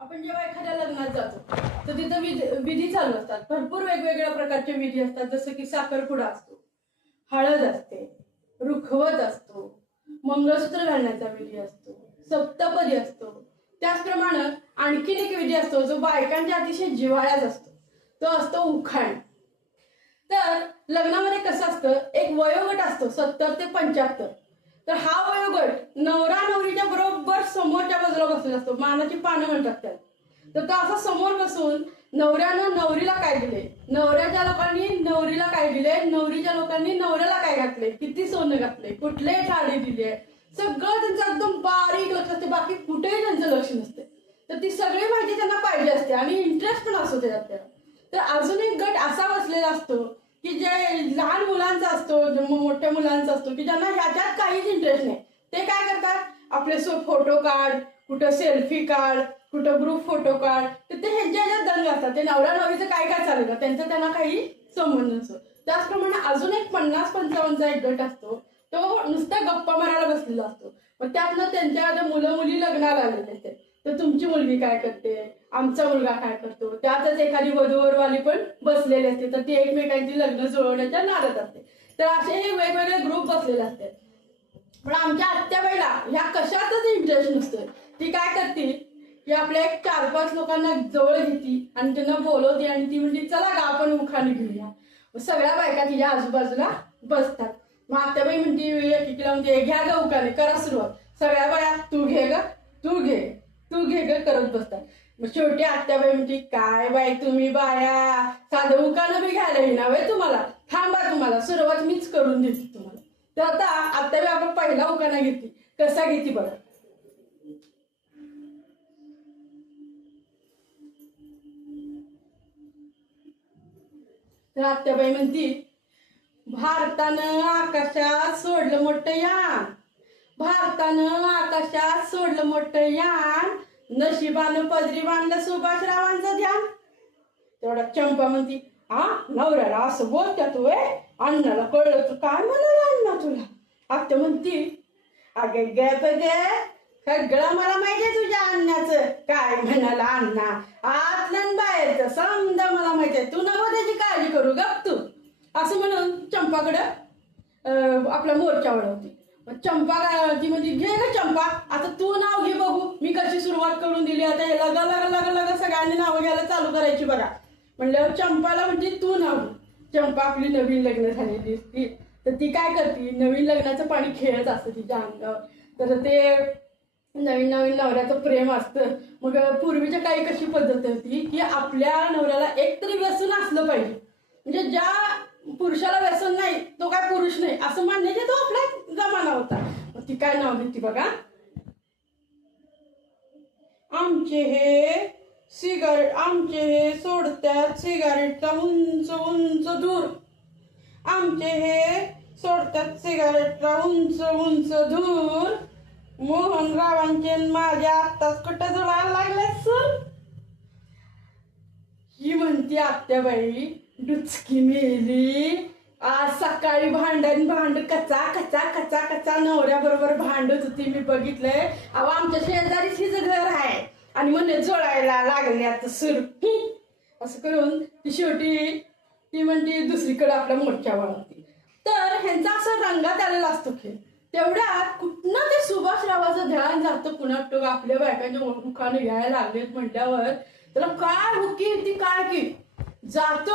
आपण जेव्हा एखाद्या लग्नात जातो तर तिथं विधी चालू असतात. भरपूर वेगवेगळ्या प्रकारचे विधी असतात. जसं की साखरपुडा असतो, हळद असते, रुखवत असतो, मंगळसूत्र घालण्याचा विधी असतो, सप्तपदी असतो. त्याचप्रमाणे आणखीन एक विधी असतो जो बायकांच्या अतिशय जिव्हाळ्यात असतो, तो असतो उखाण. तर लग्नामध्ये कसं असतं, एक वयोगट असतो 70 ते 75. तर हा वयोगट नवरा नवरीच्या बरोबर समोरच्या बाजूला बसलेला असतो, मानाची पानं म्हणतात त्याला. तर तो असा समोर बसून नवऱ्यानं नवरीला काय दिले, नवऱ्याच्या लोकांनी नवरीला काय दिले, नवरीच्या लोकांनी नवऱ्याला काय घातले, किती सोनं घातले, कुठले साडी दिली आहे, सगळं त्यांचं एकदम बारीक लक्ष असते. बाकी कुठेही त्यांचं लक्ष नसते. तर ती सगळी माहिती त्यांना पाहिजे असते आणि इंटरेस्ट पण असतो त्याच्यात त्याला. तर अजून एक गट असा बसलेला असतो की जे लहान मुलांचा असतो, मोठ्या मुलांचा असतो, की ज्यांना ह्याच्यात काहीच इंटरेस्ट नाही. ते काय करतात, आपले फोटो काढ, कुठं सेल्फी काढ, कुठं ग्रुप फोटो काढ, तर ते ह्यांच्या ह्याच्यात दंग असतात. ते नवरा नवरीचं काय काय चालू का त्यांचा त्यांना काही संबंध नसतो. त्याचप्रमाणे अजून एक 50-55चा एक गट असतो, तो नुसता गप्पा मारायला बसलेला असतो. मग त्यातनं त्यांच्या मुलं मुली लग्नाला आलेले असते. तर तुमची मुलगी काय करते, आमचा मुलगा काय करतो, त्यातच एखादी वधूवरवाली पण बसलेली असते. तर ती एकमेकांची लग्न जुळवण्याच्या नादात असते. तर असे हे वेगवेगळे ग्रुप बसलेले असते. पण आमच्या आत्याबाईला ह्या कशातच इंटरेस्ट नसतोय. ती काय करते की आपल्या एक 4-5 लोकांना जवळ घेते आणि त्यांना बोलवते आणि ती म्हणते चला गा आपण उखाणे घेऊया. सगळ्या बायका तिच्या आजूबाजूला बसतात. मग आत्याबाई म्हणते एकीला म्हणते घ्या ग उखाणे, करा सुरुवात. सगळ्या बाया तू घे ग, तू घे, तू घे ग करत बसतात. मग शेवटी आत्याबाई म्हणते काय बाई तुम्ही बाया, साधं उखाणं बी घ्यायला येईना बाई तुम्हाला, थांबा तुम्हाला सुरुवात मीच करून देते तुम्हाला. तर आता आत्याबाई आपण पहिला उखाणा घेते, कसा घेते बघा. तर आत्याबाई म्हणती भारतानं आकाशात सोडलं मोठं यान, भारतानं आकाशात सोडलं मोठं यान, नशिबानं पदरी बांधलं सुभाषरावांचं ध्यान. तेवढा चंपा म्हणती हा नवऱ्याला असं बोलत्या तू, अण्णाला कळलं तू काय म्हणाला अण्णा तुला. आत्या म्हणती अगे गप गे, सगळं मला माहितीये तुझ्या अण्णाचं काय म्हणाला अण्णा, आतलं बाहेरचं समजा मला माहितीये, तू नको त्याची काळजी करू गप तू. असं म्हणून चंपाकडं आपला मोर्चा वळवते. मग चंपा ती म्हणजे घे ग चंपा, आता तू नाव घे बघू मी कशी सुरुवात करून दिली. आता हे लगा लगा लगा लगा सगळ्यांनी नावं घ्यायला चालू करायची बघा. म्हणल्यावर चंपाला म्हणते तू नाव घे. चंपा आपली नवीन लग्न झालेली असती. तर ती काय करते, नवीन लग्नाचं पाणी खेळत असतं तिच्या अंगावर. तर ते नवीन नवीन नवऱ्याचं प्रेम असतं. मग पूर्वीच्या काही कशी पद्धत होती की आपल्या नवऱ्याला एकतरी व्यसन असलं पाहिजे. म्हणजे ज्या पुरुषाला व्यसन नाही तो काय पुरुष नाही असं मानण्याचा तो आपला जमाना होता. मग ती काय नाव घेते बघा, आमचे हे सोडत्यात सिगारेटचा उंच उंच दूर, आमचे हे सोडतात सिगारेटचा उंच उंच दूर, मोहनरावांचे माझ्या आत्ताच कुठं जुळायला लागले सूर. ही म्हणती आत्याबाई डुचकी मेली. आज सकाळी भांड कचा कचा कचा कचा नवऱ्या बरोबर भांडत होती, मी बघितलंय. अहो आमच्या शेजारीच हिचं घर आहे आणि म्हणे जोडायला लागल्यात सूर. असं करून ती शेवटी ती म्हणते दुसरीकडे आपल्या मोर्चा वळवते. तर ह्यांचा असं रंगात आलेला असतो खेळ. तेवढ्यात कुठनं ते सुभाषरावाचं ध्यान जातं कुणात टोक आपल्या बायकांच्या मुखाने घ्यायला लागलेत म्हटल्यावर त्याला काय हुकी ती काय की जातो.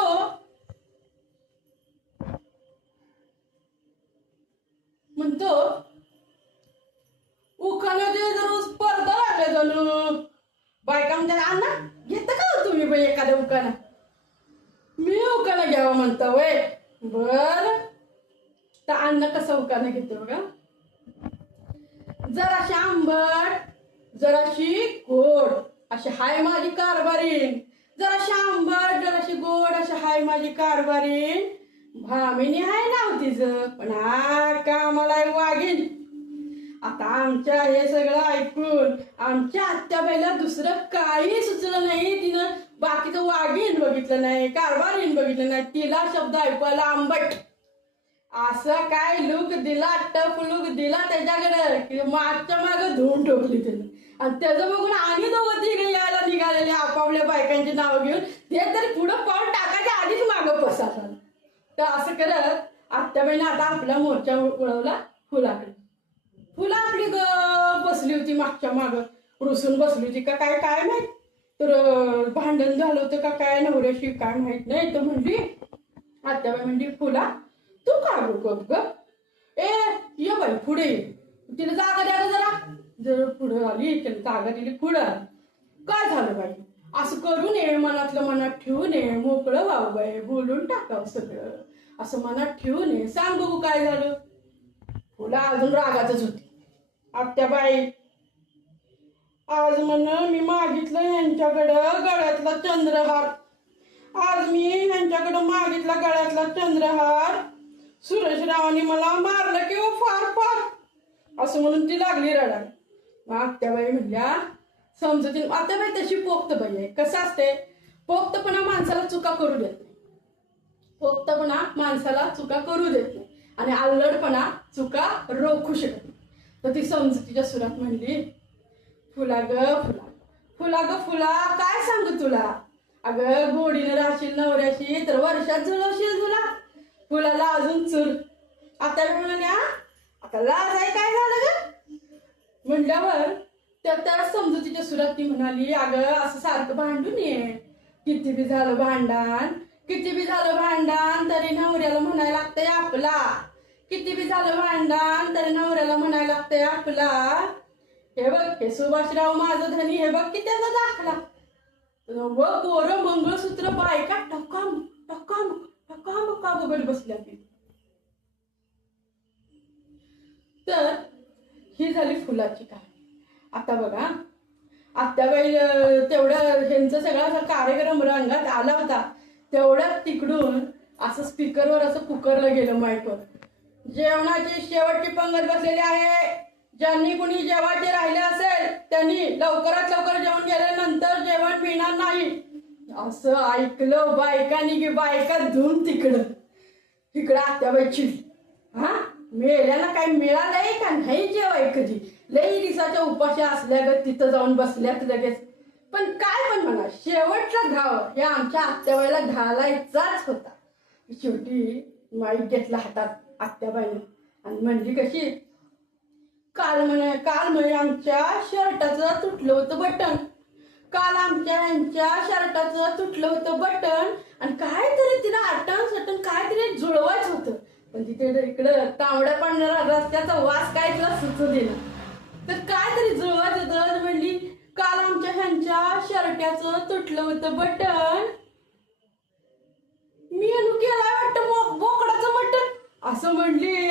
म्हणतो उखाणं दे जरूर स्पर्धा लागल्या जणू. बायका म्हणतात अण्णा घेता का तुम्ही बाई एखाद्या उखाणा, मी उखाणा घ्यावं म्हणतो वय बर. तर अण्णा कसा उखाणा घेतो बघा, जराशी आंबट जराशी गोड अशी हाय माझी कारभारीण, जराशी आंबट जराशी गोड अशी हाय माझी कारभारीण, भामिनी हाय नाव तिचं पण हा कामाला वागीन. आता आमच्या हे सगळं ऐकून आमच्या आत्याबाईला दुसरं काही सुचलं नाही. तिनं बाकीचं वागीन बघितलं नाही, कारभारीन बघितलं नाही, तिला शब्द ऐकवायला आंबट असं काय लुक दिला, टफ लुक दिला त्याच्याकडे की मागच्या मागं धुवून ठोकली त्यानं. आणि त्याचं बघून आणि दोघं तिघे यायला निघाले. बायकांची नावं घेऊन ते तरी पुढं पाऊल टाकायच्या आधीच मागं पसारला. तर असं करत आत्याबाईने आता आपला मोर्चा वळवला फुलाकडे. फुलं आपली बसली होती मागच्या मागं, रुसून बसली होती का काय काय माहित. तर भांडण झालं होतं का काय नवऱ्याशी काय माहित नाही. तर म्हणली आत्याबाई म्हणली फुला तू का गप ग, ए ये बाई पुढे ये. तिला जागा द्या जरा. जर पुढं आली तिला जागा दिली. पुढं काय झालं बाई, असं करू नये, मनातलं मनात ठेवू नये, मोकळं व्हावं बाई, बोलून टाकावं सगळं, असं मनात ठेवू नये, सांग बघू काय झालं. फुला अजून रागातच होती. आत्याबाई आज म्हण मी मागितलं यांच्याकडं गळ्यातला चंद्रहार, आज मी यांच्याकडं मागितला गळ्यातला चंद्रहार, सुरेशरावांनी मला मारलं की फार फार, असं म्हणून ती लागली रडायला. मग आत्याबाई म्हणल्या समजून. आत्याबाई तशी पोक्त बाई आहे. कसं असते, पोक्तपणा माणसाला चुका करू देत नाही. पोक्तपणा माणसाला चुका करू देत नाही आणि अल्लडपणा चुका रोखू शकत नाही. तर ती समजुतीच्या सुरात म्हणली फुला ग फुला, फुला ग फुला काय सांगू तुला, अगं गोडीनं राहशील नवऱ्याशी तर वर्षात जुळवशील तुला. फुलाला अजून चूल. आता म्हणाल्या आता लाज आहे काय झालं ग म्हणल्यावर त्या समजुतीच्या सुरात ती म्हणाली अगं असं सारखं भांडून ये, किती बी झालं भांडण, किती बी झालं भांडण तरी नवऱ्याला म्हणायला लागतंय आपला, किती बी झालं भांडण तरी नवऱ्याला म्हणायला लागतंय आपला. हे बघ हे सुभाषराव माझं धनी, हे बघ की त्याचा दाखला व पोरं मंगळसूत्र बायका टकाम टकाम टकाम का बघत बसल्या. तर ही झाली फुलाची कहाणी. आता बघा आत्याबाई तेवढ्या ह्यांचा सगळा कार्यक्रम रंगात आला होता, तेवढ्यात तिकडून असं स्पीकरवर असं पुकारलं गेलं माईकवर, जेवणाची शेवटची पंगत बसलेली आहे, ज्यांनी कुणी जेवायचे राहिले असेल त्यांनी लवकरात लवकर जेवण गेल्यानंतर जेवण मिळणार नाही. असं ऐकलं बायकांनी की बायका धुवून तिकडं आत्याबाई चिडली. हा मेल्याला काय मिळालंय का नाही जेवाय कधी, लई दिवसाच्या उपाशी असल्या ग तिथं जाऊन बसल्यात लगेच. पण काय पण म्हणा शेवटचा घाव हे आमच्या आत्याबाईला घालायचाच होता. शेवटी माईक घेतला हातात आत्याबाईने आणि म्हणली कशी, काल म्हणे आमच्या शर्टाचं तुटलं होतं बटन, काल यांच्या शर्टाचं तुटलं होतं बटन आणि काहीतरी तिला आटण काहीतरी जुळवायचं होतं, पण तिथे इकडं तांबड्या पांढऱ्या रस्त्याचा वास काय तिला सुचू दिला. तर काहीतरी जुळवायचं होतं. म्हणली काल ह्यांच्या शर्टाचं तुटलं होतं बटन, मी केलाय वाटतं बोकडाचं मटण, असं म्हणली.